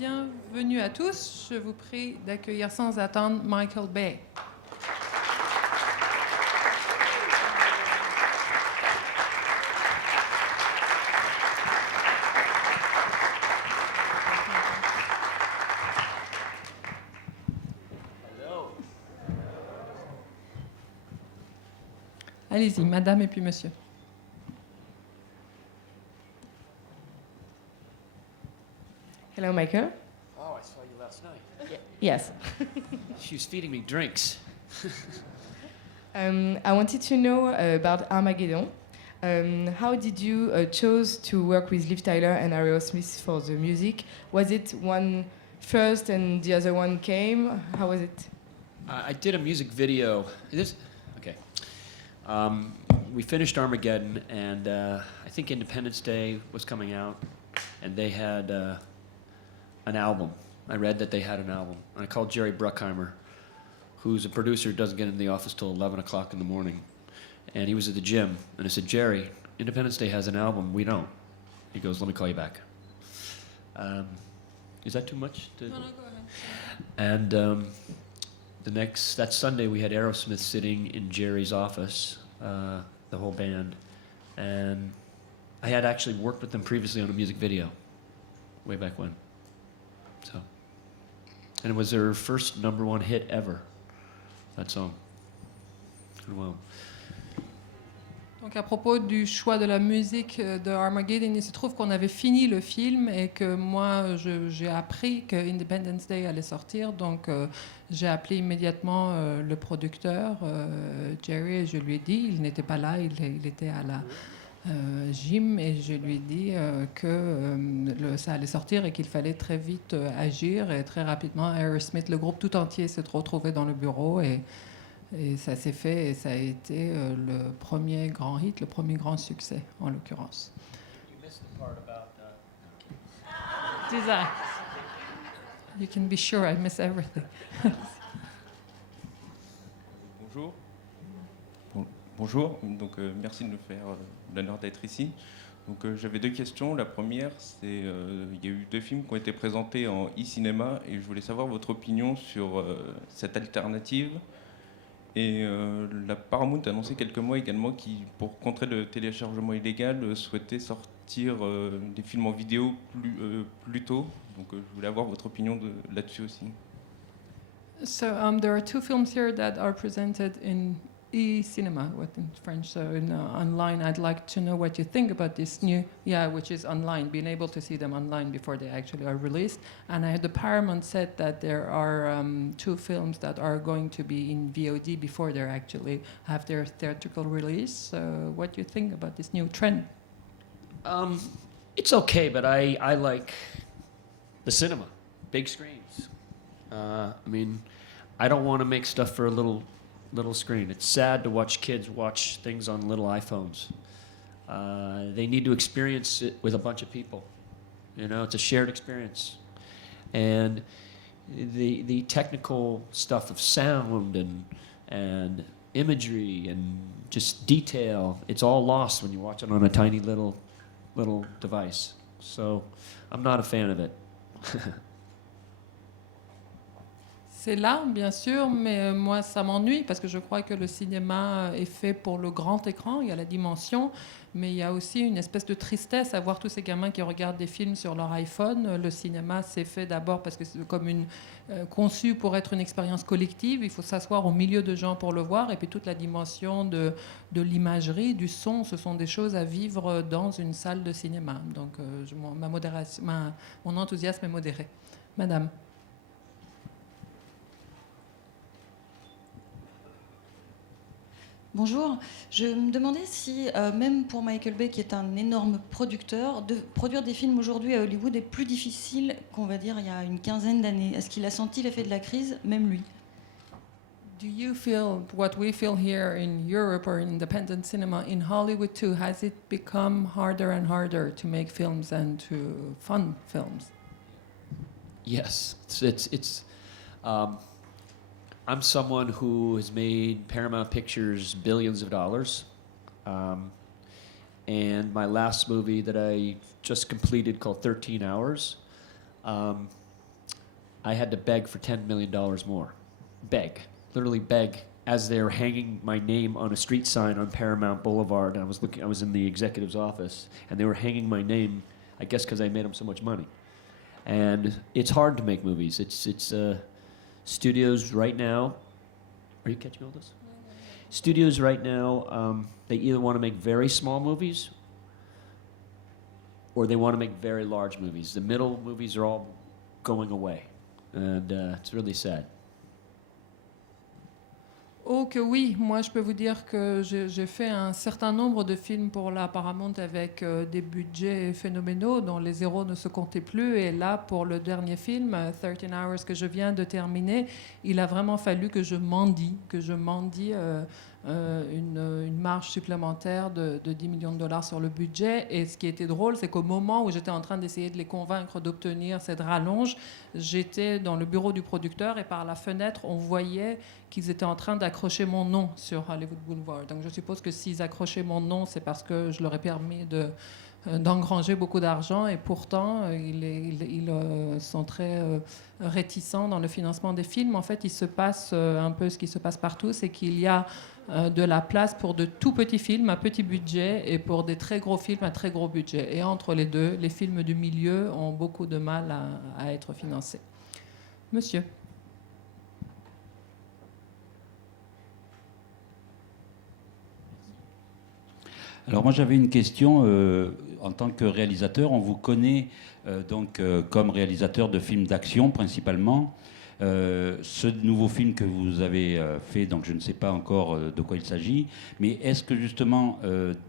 bienvenue à tous. Je vous prie d'accueillir sans attendre Michael Bay. Allez-y, madame et puis monsieur. Hello, Michael. Oh, I saw you last night. Yes. She was feeding me drinks. I wanted to know about Armageddon. How did you choose to work with Liv Tyler and Aerosmith for the music? Was it one first and the other one came? How was it? I did a music video. Okay. We finished Armageddon, and I think Independence Day was coming out, and they had an album. I read that they had an album. And I called Jerry Bruckheimer, who's a producer who doesn't get in the office till 11 o'clock in the morning. And he was at the gym. And I said, Jerry, Independence Day has an album. We don't. He goes, let me call you back. Is that too much? No, go ahead. And that Sunday, we had Aerosmith sitting in Jerry's office, the whole band. And I had actually worked with them previously on a music video, way back when. So, and it was their first #1 hit ever, that song. Wow. Donc à propos du choix de la musique de Armageddon, il se trouve qu'on avait fini le film et que moi j'ai appris que Independence Day allait sortir, donc j'ai appelé immédiatement le producteur Jerry et je lui ai dit, il n'était pas là, il était à la gym et je lui ai dit que ça allait sortir et qu'il fallait très vite agir et très rapidement Aerosmith, le groupe tout entier s'est retrouvé dans le bureau et ça s'est fait et ça a été le premier grand hit, le premier grand succès en l'occurrence. You can be sure I miss everything. Bonjour. Bonjour, donc merci de nous faire l'honneur d'être ici. Donc j'avais 2 questions. La première, c'est il y a eu 2 films qui ont été présentés en e-cinéma et je voulais savoir votre opinion sur cette alternative. Et la Paramount a annoncé quelques mois également qui, pour contrer le téléchargement illégal, souhaitait sortir des films en vidéo plus tôt. Donc je voulais avoir votre opinion là-dessus aussi. So there are 2 films here that are presented in e-cinema, what in French, so in online. I'd like to know what you think about this new, which is online, being able to see them online before they actually are released. And I heard the Paramount said that there are 2 films that are going to be in VOD before they actually have their theatrical release. So what do you think about this new trend? It's okay, but I like the cinema, big screens. I mean, I don't want to make stuff for a little screen. It's sad to watch kids watch things on little iPhones. They need to experience it with a bunch of people. You know, it's a shared experience. And the technical stuff of sound and imagery and just detail, it's all lost when you watch it on a tiny little device. So I'm not a fan of it. C'est là, bien sûr, mais moi, ça m'ennuie parce que je crois que le cinéma est fait pour le grand écran. Il y a la dimension, mais il y a aussi une espèce de tristesse à voir tous ces gamins qui regardent des films sur leur iPhone. Le cinéma, c'est fait d'abord parce que c'est comme conçu pour être une expérience collective. Il faut s'asseoir au milieu de gens pour le voir. Et puis toute la dimension de l'imagerie, du son, ce sont des choses à vivre dans une salle de cinéma. Donc mon enthousiasme est modéré. Madame. Bonjour, je me demandais si, même pour Michael Bay, qui est un énorme producteur, de produire des films aujourd'hui à Hollywood est plus difficile qu'on va dire il y a une quinzaine d'années. Est-ce qu'il a senti l'effet de la crise, même lui? Do you feel what we feel here in Europe or in independent cinema in Hollywood too? Has it become harder and harder to make films and to fund films? Yes, it's I'm someone who has made Paramount Pictures billions of dollars. And my last movie that I just completed called 13 Hours, I had to beg for $10 million more. Beg. Literally beg as they were hanging my name on a street sign on Paramount Boulevard. I was in the executive's office, and they were hanging my name, I guess because I made them so much money. And it's hard to make movies. It's studios right now. Are you catching all this? Studios right now, they either want to make very small movies or they want to make very large movies. The middle movies are all going away, and it's really sad. Oh que oui, moi je peux vous dire que j'ai fait un certain nombre de films pour la Paramount avec des budgets phénoménaux dont les zéros ne se comptaient plus, et là pour le dernier film, 13 Hours, que je viens de terminer, il a vraiment fallu que je mendie une marge supplémentaire de $10 millions sur le budget. Et ce qui était drôle, c'est qu'au moment où j'étais en train d'essayer de les convaincre d'obtenir cette rallonge, j'étais dans le bureau du producteur et par la fenêtre, on voyait qu'ils étaient en train d'accrocher mon nom sur Hollywood Boulevard. Donc je suppose que s'ils accrochaient mon nom, c'est parce que je leur ai permis d'engranger beaucoup d'argent, et pourtant ils sont très réticents dans le financement des films. En fait, il se passe un peu ce qui se passe partout, c'est qu'il y a de la place pour de tout petits films à petit budget et pour des très gros films à très gros budget. Et entre les deux, les films du milieu ont beaucoup de mal à être financés. Monsieur. Alors moi j'avais une question. En tant que réalisateur, on vous connaît comme réalisateur de films d'action principalement. Ce nouveau film que vous avez fait, donc je ne sais pas encore de quoi il s'agit, mais est-ce que justement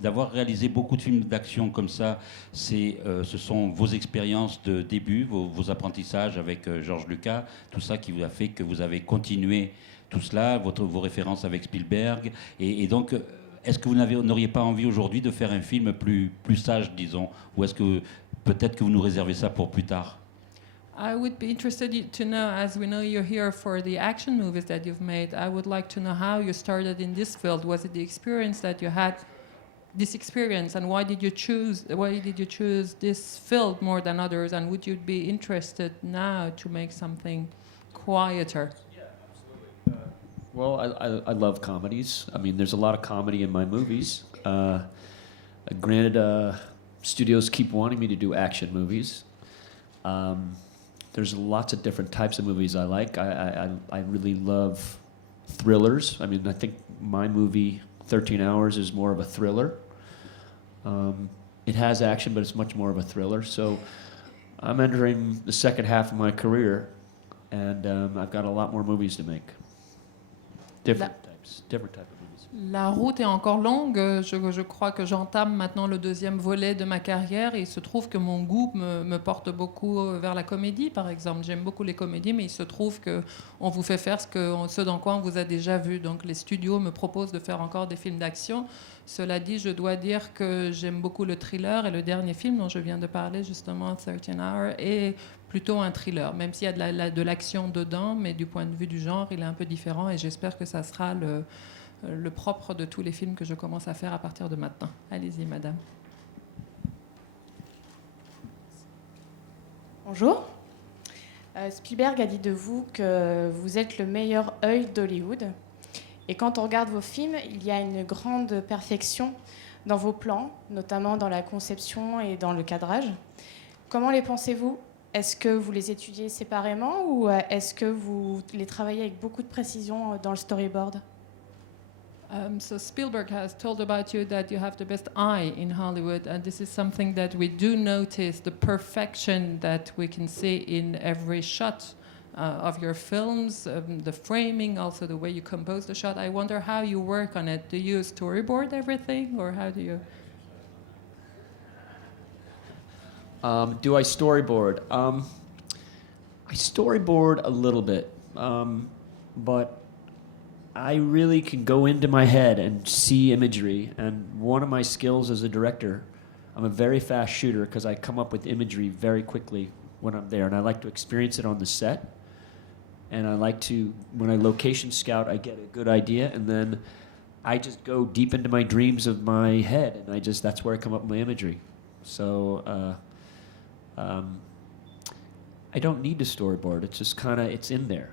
d'avoir réalisé beaucoup de films d'action comme ça, ce sont vos expériences de début, vos apprentissages avec George Lucas, tout ça qui vous a fait que vous avez continué tout cela, vos références avec Spielberg, et donc est-ce que vous n'auriez pas envie aujourd'hui de faire un film plus sage, disons, ou est-ce que peut-être que vous nous réservez ça pour plus tard? I would be interested to know, as we know you're here for the action movies that you've made, I would like to know how you started in this field. Was it the experience that you had, this experience, and why did you choose this field more than others, and would you be interested now to make something quieter? Well, I love comedies. I mean, there's a lot of comedy in my movies. Granted, studios keep wanting me to do action movies. There's lots of different types of movies I like. I really love thrillers. I mean, I think my movie, 13 Hours, is more of a thriller. It has action, but it's much more of a thriller. So I'm entering the second half of my career, and I've got a lot more movies to make. Different type of movies. La route est encore longue. Je crois que j'entame maintenant le deuxième volet de ma carrière, et il se trouve que mon goût me porte beaucoup vers la comédie, par exemple. J'aime beaucoup les comédies, mais il se trouve qu'on vous fait faire ce dans quoi on vous a déjà vu. Donc les studios me proposent de faire encore des films d'action. Cela dit, je dois dire que j'aime beaucoup le thriller, et le dernier film dont je viens de parler, justement, 13 Hours, est plutôt un thriller, même s'il y a de l'action dedans, mais du point de vue du genre, il est un peu différent, et j'espère que ça sera le propre de tous les films que je commence à faire à partir de maintenant. Allez-y, madame. Bonjour. Spielberg a dit de vous que vous êtes le meilleur œil d'Hollywood. Et quand on regarde vos films, il y a une grande perfection dans vos plans, notamment dans la conception et dans le cadrage. Comment les pensez-vous ? Est-ce que vous les étudiez séparément, ou est-ce que vous les travaillez avec beaucoup de précision dans le storyboard ? So Spielberg has told about you that you have the best eye in Hollywood, and this is something that we do notice, the perfection that we can see in every shot of your films, the framing, also the way you compose the shot. I wonder how you work on it. Do you storyboard everything, or how do you... Do I storyboard? I storyboard a little bit, but I really can go into my head and see imagery. And one of my skills as a director, I'm a very fast shooter because I come up with imagery very quickly when I'm there. And I like to experience it on the set. And I like to, when I location scout, I get a good idea. And then I just go deep into my dreams of my head. And that's where I come up with my imagery. So I don't need to storyboard. It's just kind of, it's in there.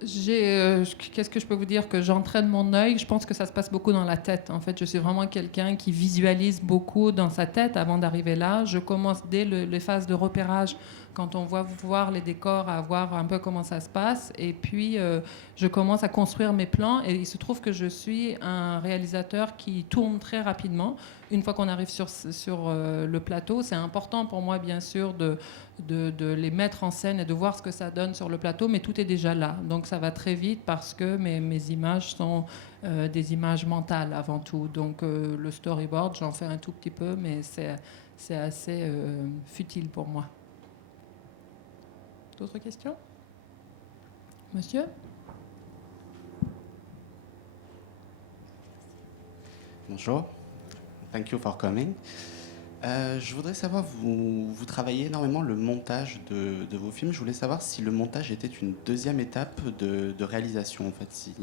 Qu'est-ce que je peux vous dire? Que j'entraîne mon œil. Je pense que ça se passe beaucoup dans la tête. En fait, je suis vraiment quelqu'un qui visualise beaucoup dans sa tête avant d'arriver là. Je commence dès les phases de repérage, quand on voit voir les décors, à voir un peu comment ça se passe. Et puis, je commence à construire mes plans. Et il se trouve que je suis un réalisateur qui tourne très rapidement. Une fois qu'on arrive sur le plateau, c'est important pour moi, bien sûr, de les mettre en scène et de voir ce que ça donne sur le plateau, mais tout est déjà là. Donc ça va très vite parce que mes images sont des images mentales avant tout. Donc le storyboard, j'en fais un tout petit peu, mais c'est assez futile pour moi. D'autres questions? Monsieur? Bonjour. Thank you for coming. Je voudrais savoir, vous travaillez énormément le montage de vos films. Je voulais savoir si le montage était une deuxième étape de réalisation, en fait, si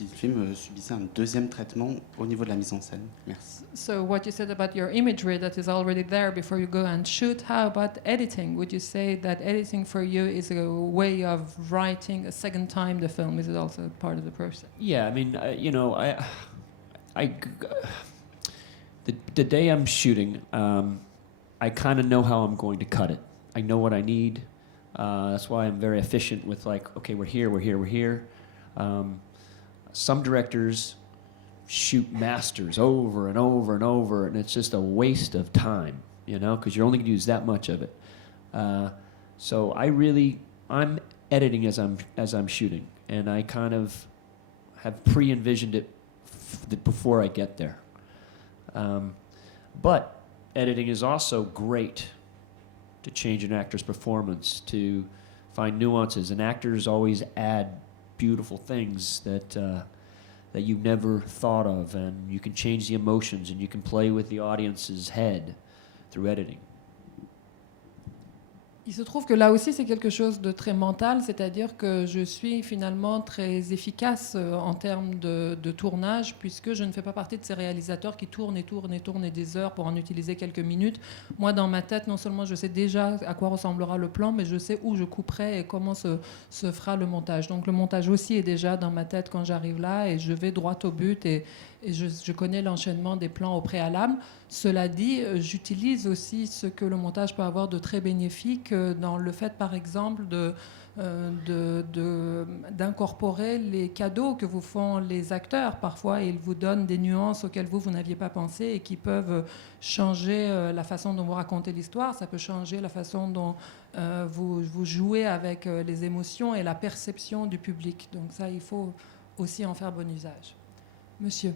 le film subissait un deuxième traitement au niveau de la mise en scène. Merci. So what you said about your imagery that is already there before you go and shoot, how about editing? Would you say that editing for you is a way of writing a second time the film? Is it also part of the process? Yeah, I mean, the day I'm shooting, I kind of know how I'm going to cut it. I know what I need. That's why I'm very efficient with like, okay, we're here. Some directors shoot masters over and over and over, and it's just a waste of time, because you're only going to use that much of it. So I'm editing as I'm shooting, and I kind of have pre-envisioned it before I get there. But editing is also great to change an actor's performance, to find nuances, and actors always add beautiful things that you never thought of, and you can change the emotions, and you can play with the audience's head through editing. Il se trouve que là aussi, c'est quelque chose de très mental, c'est-à-dire que je suis finalement très efficace en termes de tournage, puisque je ne fais pas partie de ces réalisateurs qui tournent des heures pour en utiliser quelques minutes. Moi, dans ma tête, non seulement je sais déjà à quoi ressemblera le plan, mais je sais où je couperai et comment se fera le montage. Donc le montage aussi est déjà dans ma tête quand j'arrive là, et je vais droit au but, et je connais l'enchaînement des plans au préalable. Cela dit, j'utilise aussi ce que le montage peut avoir de très bénéfique dans le fait, par exemple, d'incorporer les cadeaux que vous font les acteurs. Parfois, ils vous donnent des nuances auxquelles vous n'aviez pas pensé et qui peuvent changer la façon dont vous racontez l'histoire. Ça peut changer la façon dont vous jouez avec les émotions et la perception du public. Donc ça, il faut aussi en faire bon usage. Monsieur.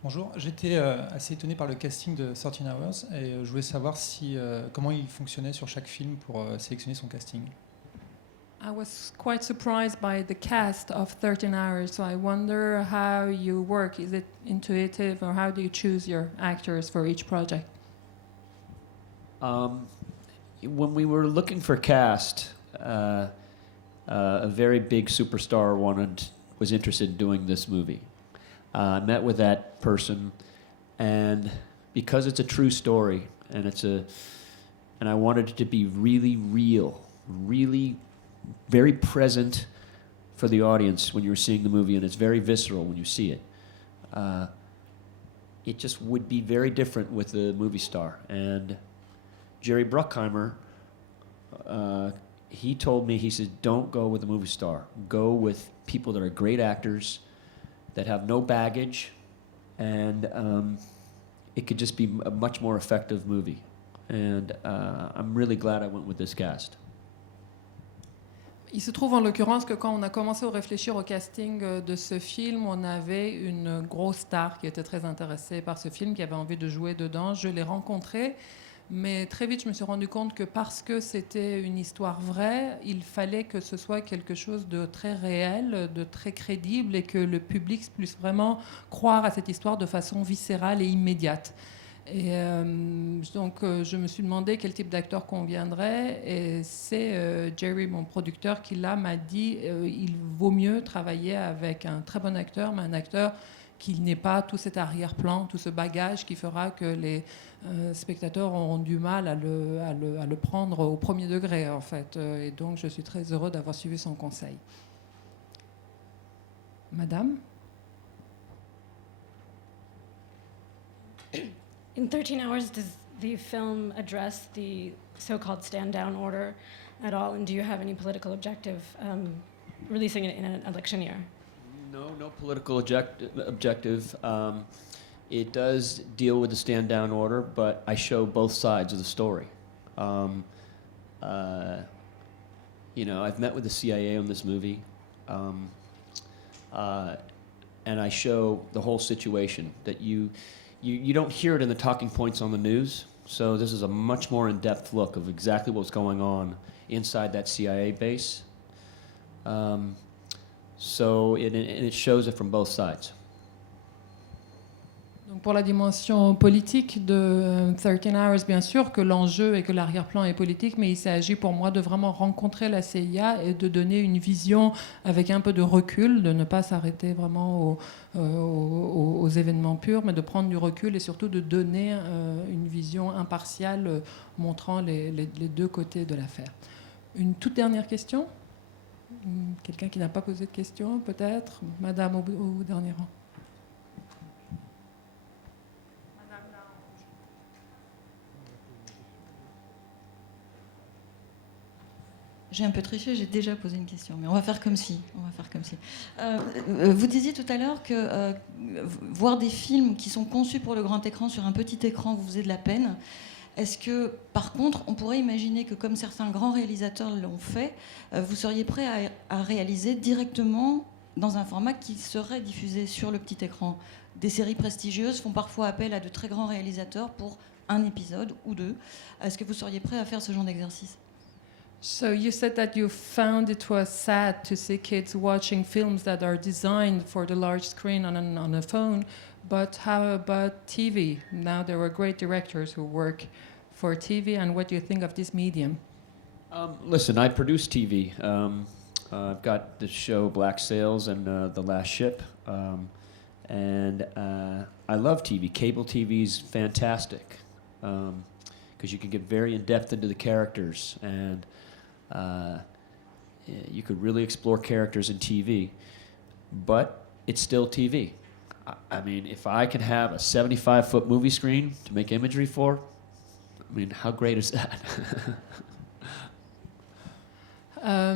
Bonjour, j'étais assez étonné par le casting de 13 Hours et je voulais savoir comment il fonctionnait sur chaque film pour sélectionner son casting. I was quite surprised by the cast of 13 Hours, so I wonder how you work. Is it intuitive, or how do you choose your actors for each project? When we were looking for cast, a very big superstar was interested in doing this movie. I met with that person, and because it's a true story, and I wanted it to be really real, really very present for the audience when you're seeing the movie, and it's very visceral when you see it. It just would be very different with the movie star. And Jerry Bruckheimer, he told me, he said, don't go with the movie star. Go with people that are great actors, that have no baggage, and it could just be a much more effective movie. And I'm really glad I went with this cast. Il se trouve en l'occurrence que quand on a commencé à réfléchir au casting de ce film, on avait une grosse star qui était très intéressée par ce film, qui avait envie de jouer dedans. Je l'ai rencontré, mais très vite je me suis rendu compte que parce que c'était une histoire vraie, il fallait que ce soit quelque chose de très réel, de très crédible, et que le public puisse vraiment croire à cette histoire de façon viscérale et immédiate. Et donc, je me suis demandé quel type d'acteur conviendrait. Et c'est Jerry, mon producteur, qui là m'a dit il vaut mieux travailler avec un très bon acteur, mais un acteur qui n'ait pas tout cet arrière-plan, tout ce bagage qui fera que les spectateurs auront du mal à le prendre au premier degré, en fait. Et donc, je suis très heureux d'avoir suivi son conseil. Madame? In 13 Hours, does the film address the so-called stand-down order at all? And do you have any political objective releasing it in an election year? No political objective. It does deal with the stand-down order, but I show both sides of the story. You know, I've met with the CIA on this movie, and I show the whole situation that you don't hear it in the talking points on the news. So this is a much more in-depth look of exactly what's going on inside that CIA base. So it shows it from both sides. Donc pour la dimension politique de 13 Hours, bien sûr que l'enjeu et que l'arrière-plan est politique, mais il s'agit pour moi de vraiment rencontrer la CIA et de donner une vision avec un peu de recul, de ne pas s'arrêter vraiment aux événements purs, mais de prendre du recul et surtout de donner une vision impartiale montrant les deux côtés de l'affaire. Une toute dernière question? Quelqu'un qui n'a pas posé de question, peut-être? Madame au dernier rang. J'ai un peu triché, j'ai déjà posé une question, mais on va faire comme si. Vous disiez tout à l'heure que voir des films qui sont conçus pour le grand écran sur un petit écran vous faisait de la peine. Est-ce que, par contre, on pourrait imaginer que, comme certains grands réalisateurs l'ont fait, vous seriez prêt à réaliser directement dans un format qui serait diffusé sur le petit écran? Des séries prestigieuses font parfois appel à de très grands réalisateurs pour un épisode ou deux. Est-ce que vous seriez prêt à faire ce genre d'exercice? So you said that you found it was sad to see kids watching films that are designed for the large screen on a phone, but how about TV? Now there are great directors who work for TV, and what do you think of this medium? Listen, I produce TV. I've got the show Black Sails and The Last Ship, and I love TV. Cable TV is fantastic because you can get very in-depth into the characters, and you could really explore characters in TV, but it's still TV. I mean, if I could have a 75-foot movie screen to make imagery for, I mean, how great is that?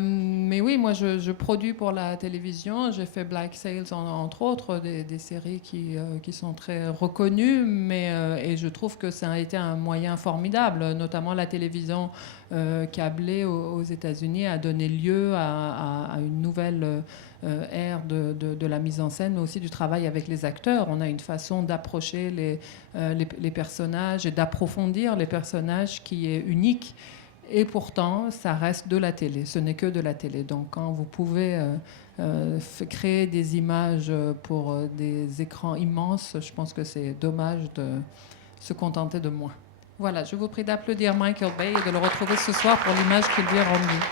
Mais oui, moi je produis pour la télévision. J'ai fait Black Sails entre autres, des séries qui sont très reconnues, et je trouve que ça a été un moyen formidable, notamment la télévision câblée aux États-Unis a donné lieu à une nouvelle ère de la mise en scène, mais aussi du travail avec les acteurs. On a une façon d'approcher les personnages et d'approfondir les personnages qui est unique. Et pourtant, ça reste de la télé. Ce n'est que de la télé. Donc, quand vous pouvez créer des images pour des écrans immenses, je pense que c'est dommage de se contenter de moins. Voilà, je vous prie d'applaudir Michael Bay et de le retrouver ce soir pour l'image qu'il lui a rendue.